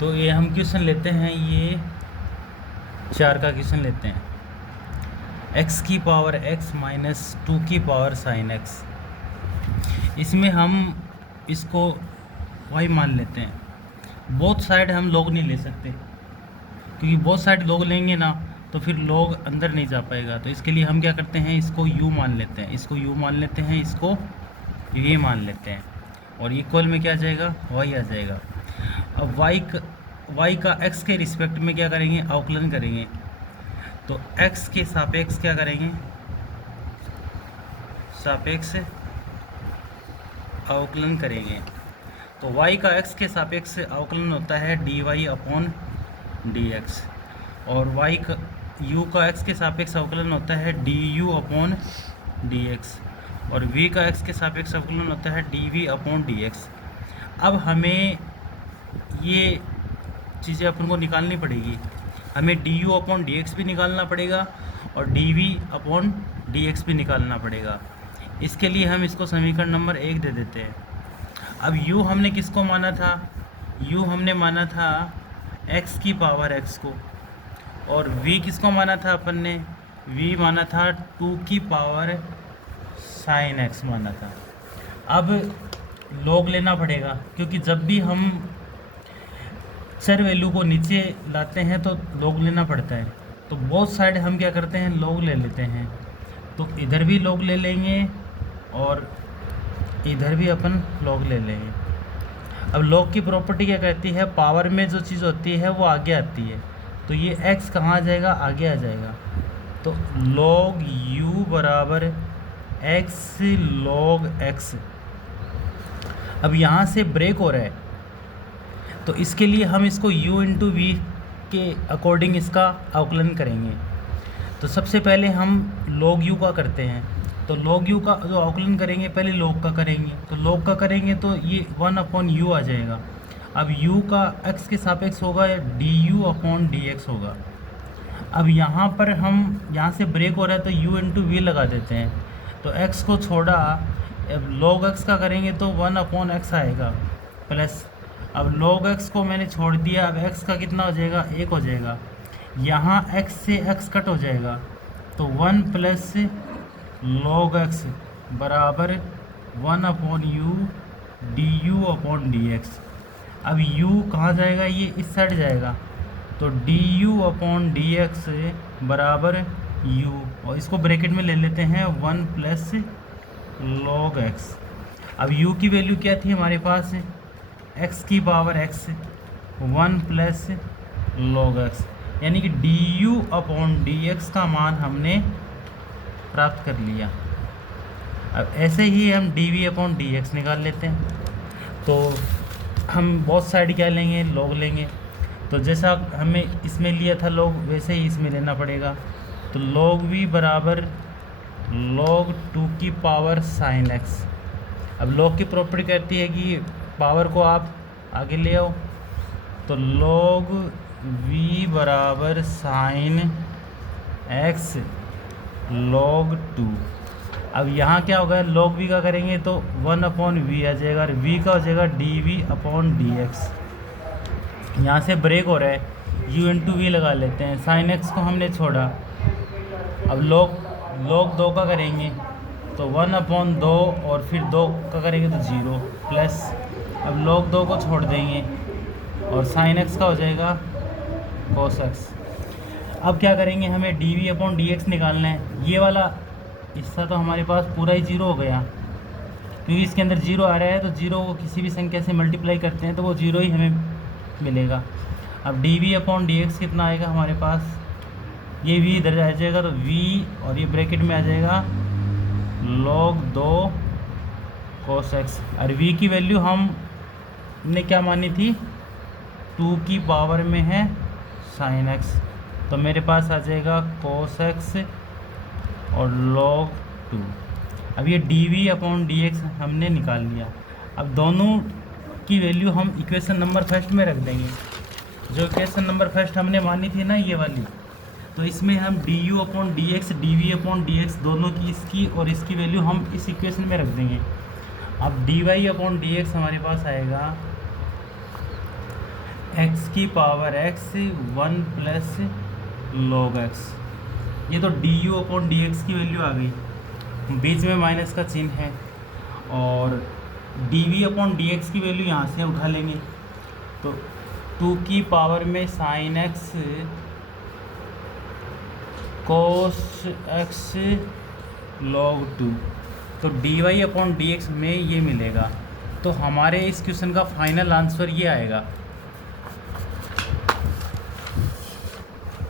तो ये हम क्वेश्चन लेते हैं, ये 4 का क्वेश्चन लेते हैं। x की पावर x माइनस 2 की पावर साइन x। इसमें हम इसको y मान लेते हैं। बोथ साइड हम लोग नहीं ले सकते, क्योंकि बोथ साइड लोग लेंगे ना तो फिर लोग अंदर नहीं जा पाएगा। तो इसके लिए हम क्या करते हैं, इसको u मान लेते हैं, इसको u मान लेते हैं, इसको v मान लेते हैं, और इक्वल में क्या आ जाएगा, y आ जाएगा। अब y का x के रिस्पेक्ट में क्या करेंगे, अवकलन करेंगे। तो x के सापेक्ष क्या करेंगे, सापेक्ष अवकलन करेंगे। तो y का x के सापेक्ष अवकलन होता है dy अपॉन dx, और u का x के सापेक्ष अवकलन होता है du अपॉन dx, और v का x के सापेक्ष अवकलन होता है dv अपॉन dx। अब हमें ये चीज़ें अपन को निकालनी पड़ेगी। हमें du अपॉन dx भी निकालना पड़ेगा और dv अपॉन dx भी निकालना पड़ेगा। इसके लिए हम इसको समीकरण नंबर 1 दे देते हैं। अब u हमने किसको माना था, u हमने माना था x की पावर x को, और v किसको माना था अपन ने, v माना था 2 की पावर साइन x माना था। अब लॉग लेना पड़ेगा, क्योंकि जब भी हम चर वैल्यू को नीचे लाते हैं तो लॉग लेना पड़ता है। तो बोथ साइड हम क्या करते हैं, लॉग ले लेते हैं। तो इधर भी लॉग ले लेंगे और इधर भी अपन लॉग ले लेंगे। अब लॉग की प्रॉपर्टी क्या कहती है, पावर में जो चीज़ होती है वो आगे आती है। तो ये x कहाँ आ जाएगा, आगे आ जाएगा। तो log u बराबर x log x। अब यहाँ से ब्रेक हो रहा है, तो इसके लिए हम इसको u इंटू वी के अकॉर्डिंग इसका अवकलन करेंगे। तो सबसे पहले हम log u का करते हैं। तो log u का जो अवकलन करेंगे, पहले log का करेंगे। तो log का करेंगे तो ये 1 अपॉन u आ जाएगा। अब u का x के सापेक्ष होगा या du अपॉन dx होगा। अब यहाँ पर हम यहाँ से ब्रेक हो रहा है तो u इंटू वी लगा देते हैं। तो x को छोड़ा, अब log x का करेंगे तो 1 अपॉन x आएगा प्लस, अब log x को मैंने छोड़ दिया, अब x का कितना हो जाएगा, 1 हो जाएगा। यहाँ x से x कट हो जाएगा, तो 1 प्लस log x बराबर 1 upon u du upon dx। अब u कहाँ जाएगा, ये इस साइड जाएगा, तो du अपॉन dx बराबर u, और इसको ब्रैकेट में ले लेते हैं 1 प्लस log x। अब u की वैल्यू क्या थी हमारे पास, x की power x 1 plus log x, यानी कि du अपॉन dx का मान हमने प्राप्त कर लिया। अब ऐसे ही हम dv अपॉन dx निकाल लेते हैं। तो हम बहुत साइड क्या लेंगे, log लेंगे। तो जैसा हमें इसमें लिया था log, वैसे ही इसमें लेना पड़ेगा। तो log v बराबर log 2 की पावर साइन x। अब log की प्रॉपर्टी कहती है कि पावर को आप आगे ले आओ। तो log v बराबर साइन x log 2। अब यहाँ क्या होगा, log v का करेंगे तो 1 अपॉन वी आ जाएगा, और v का हो जाएगा dv अपॉन dx। यहाँ से ब्रेक हो रहा है, u इंटू वी लगा लेते हैं। साइन x को हमने छोड़ा, अब log 2 का करेंगे तो 1 अपॉन 2, और फिर 2 का करेंगे तो 0 प्लस, अब log 2 को छोड़ देंगे और साइन x का हो जाएगा cos x। अब क्या करेंगे, हमें dv अपॉन dx निकालना है। ये वाला हिस्सा तो हमारे पास पूरा ही 0 हो गया, क्योंकि इसके अंदर 0 आ रहा है। तो 0 को किसी भी संख्या से मल्टीप्लाई करते हैं तो वो 0 ही हमें मिलेगा। अब dv अपॉन dx कितना आएगा हमारे पास, ये v इधर आ जाएगा तो v, और ये ब्रैकेट में आ जाएगा log 2 cos x। और v की वैल्यू हमने क्या मानी थी, 2 की पावर में है साइन x, तो मेरे पास आ जाएगा cos x और log 2। अब ये dv अपॉन dx हमने निकाल लिया। अब दोनों की वैल्यू हम इक्वेशन नंबर फर्स्ट में रख देंगे। जो इक्वेशन नंबर फर्स्ट हमने मानी थी ना, ये वाली, तो इसमें हम du upon dx dv upon dx दोनों की, इसकी और इसकी वैल्यू हम इस इक्वेशन में रख देंगे। अब dy अपॉन dx हमारे पास आएगा एक्स की power x 1 plus log x. ये तो d u upon d x की वैल्यू आ गई, बीच में माइनस का चिन्ह है, और d v upon d x की वैल्यू यहाँ से उठा लेंगे, तो 2 की पावर में sine x cos x log 2, तो d y upon d x में ये मिलेगा। तो हमारे इस क्वेश्चन का फाइनल आंसर ये आएगा